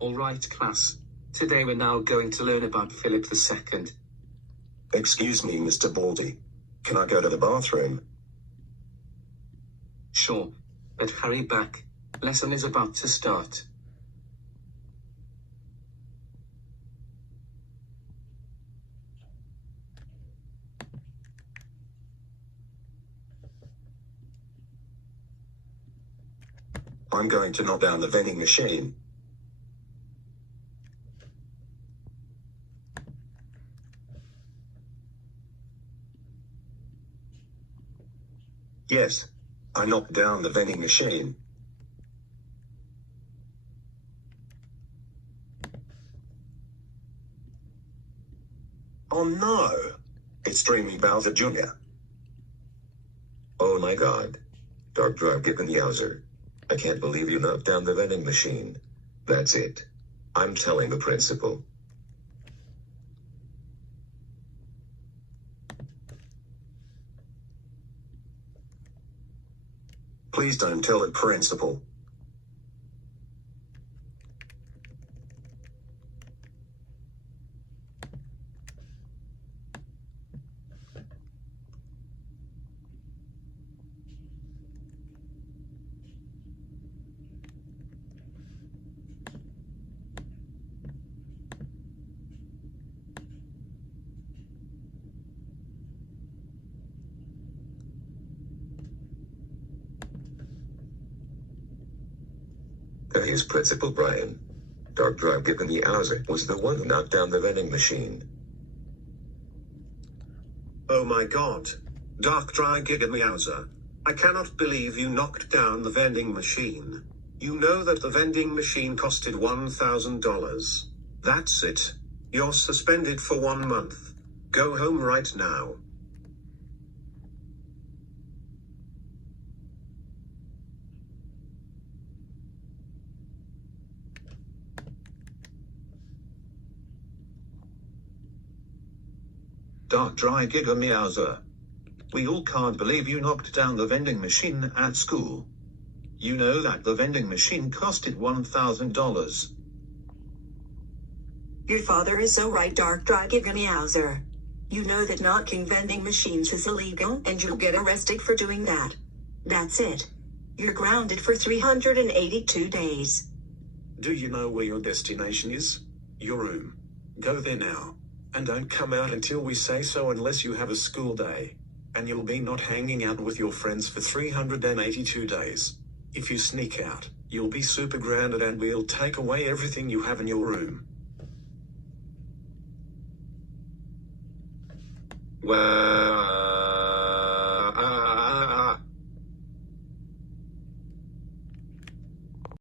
Alright class. Today we're now going to learn about Philip II. Excuse me, Mr. Baldy. Can I go to the bathroom? Sure, but hurry back. Lesson is about to start. I'm going to knock down the vending machine. Yes, I knocked down the vending machine. Oh no! It's Dry Bowser Jr. Oh my god. Dry Giga Meowser. I can't believe you knocked down the vending machine. That's it. I'm telling the principal. Please don't tell the principal. Here's Principal Brian. Dry Giga Meowser was the one who knocked down the vending machine. Oh my god. Dry Giga Meowser. I cannot believe you knocked down the vending machine. You know that the vending machine costed $1,000. That's it. You're suspended for 1 month. Go home right now. Dry Giga Meowser. We all can't believe you knocked down the vending machine at school. You know that the vending machine costed $1,000. Your father is so right, Dry Giga Meowser. You know that knocking vending machines is illegal and you'll get arrested for doing that. That's it. You're grounded for 382 days. Do you know where your destination is? Your room. Go there now. And don't come out until we say so unless you have a school day. And you'll be not hanging out with your friends for 382 days. If you sneak out, you'll be super grounded and we'll take away everything you have in your room. Wow.